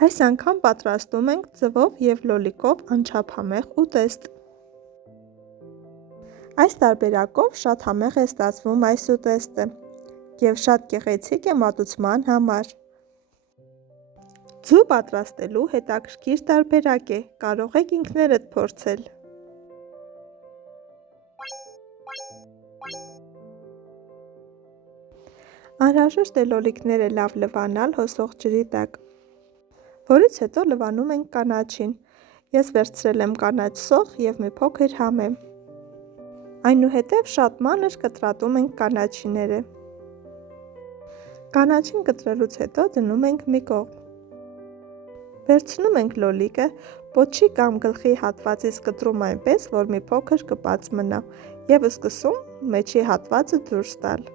Այս անգամ պատրաստում ենք ձվով և լոլիկով անչափահեղ ուտեստ։ Այս տարբերակով շատ համեղ է ստացվում այս ուտեստը և շատ գեղեցիկ է մատուցման համար։ Ձու պատրաստելու հետաքրքիր տարբերակ է, կարող եք ինքներդ փորձել։ Անհրաժեշտ է լոլիկները լավ լվանալ հոսող ջրի տակ, որից հետո լվանում ենք կանաչին։ Ես վերցրել եմ կանաչ սոխ և մի փոքր համեմ։ Այնուհետև շատ մանր կտրատում ենք կանաչիները։ Կանաչին կտրելուց հետո դնում ենք մի կողմ։ Վերցնում ենք լոլիկը, պոչի կամ գլխի հատվածից կտրում այնպես, որ մի փոքր կպած մնա և սկսում մեջի հատվածը դուրս տալ։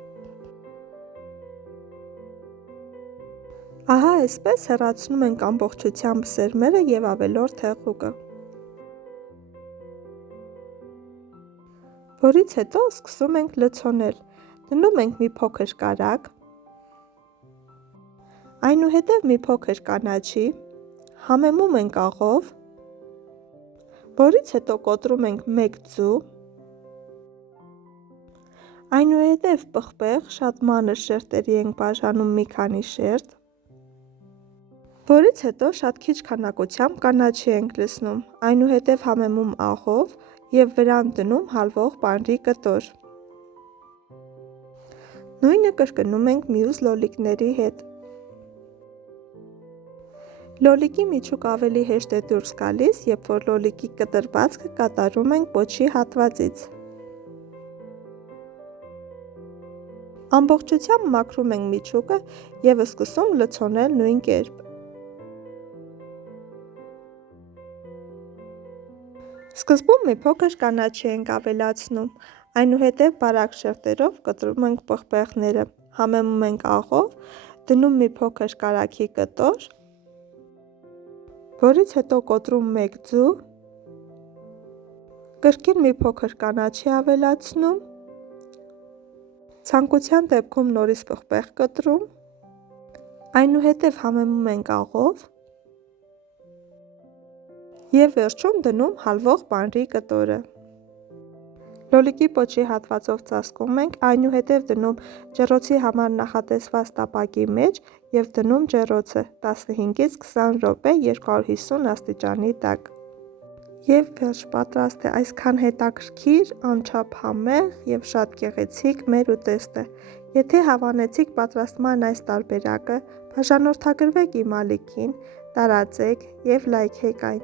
Ահա այսպես հեռացնում ենք ամբողջությամբ սերմերը և ավելորդ հեղուկը, որից հետո սկսում ենք լցոնել։ Դնում ենք մի փոքր կարագ, այնուհետև մի փոքր կանաչի, համեմում ենք աղով, որից հետո կոտրում ենք 1 ձու, այնուհետև պղպեղ, շատ մանր շերտերի ենք բաժանում մի քանի շերտ, որից հետո շատ քիչ քանակությամբ կանաչի ենք լցնում, այնուհետև համեմում աղով և վրան դնում հալվող պանրի կտոր։ Նույնը կրկնում ենք մյուս լոլիկների հետ։ Լոլիկի միջուկ ավելի հեշտ է դուրս գալիս, երբ որ լոլիկի կտրվածքը կատարում ենք պոչի հատվածից։ Ամբողջությամբ մաքրում ենք միջուկը և սկսում լցոնել նույն կերպ։ Սկզբում մի փոքր կանաչի ենք ավելացնում, այնուհետև բարակ շերտերով կտրում ենք պղպեղները, համեմում ենք աղով, դնում մի փոքր կարագի կտոր, որից հետո կոտրում 1 ձու, կրկին մի փոքր կանաչի ավելացնում, ցանկության դեպքում նորից պղպեղ կտրում, այնուհետև համեմում ենք աղով և վերջում դնում հալվող պանրի կտորը։ Լոլիկի պոչի հատվածով ծածկում ենք, այնուհետև դնում ջեռոցի համար նախատեսված տապակի մեջ և դնում ջեռոցը 15-ից 20 րոպե 250 աստիճանի տակ։ Եվ վերջ, պատրաստ է այսքան հետաքրքիր, անչափահեղ և շատ գեղեցիկ մեր ուտեստը։ Եթե հավանեցիք պատրաստման այս տարբերակը, բաժանորդագրվեք իմ ալիքին, տարածեք և լայքեք այն։